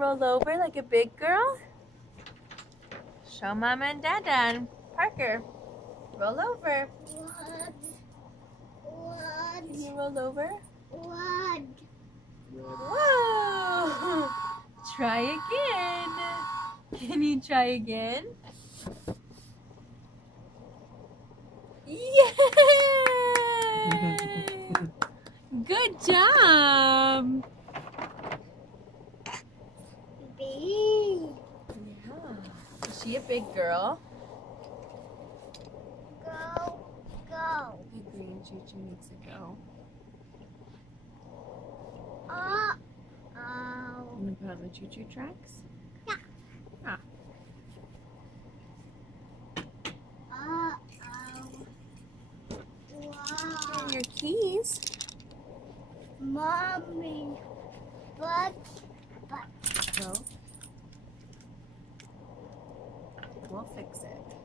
roll over like a big girl? Show Mama and Dada and Parker. Roll over. One. Can you roll over? One. Whoa! Try again. Can you try again? Yay! Good job. Big. Yeah. Is she a big girl? Go. Go. The green choo-choo needs to go. Oh. You want to put on the choo-choo tracks? Yeah. Ah. Wow. Your keys. Mommy. But. Go. We'll fix it.